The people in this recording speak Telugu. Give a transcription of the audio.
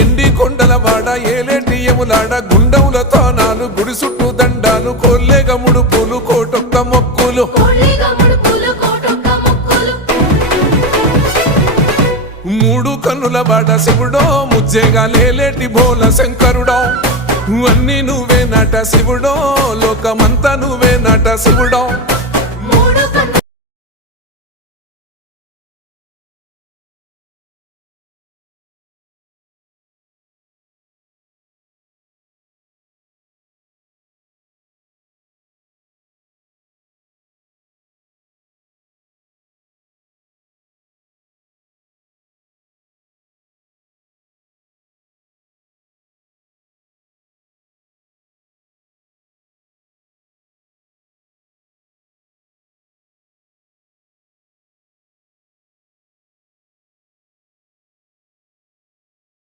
ఎండి కొండల వాడ ఏలేటి యములాడ గుండముల తానాలు గుడి చుట్టూ దండాలు కోల్లేగ ముడుపులు కోటొక్క మొక్కులు మూడు కన్నుల వాడ శివుడో ముజ్జేగా లేలేటి బోల శంకరుడో అన్ని నువ్వే నట శివుడో లోకమంతా నువ్వే నట శివుడో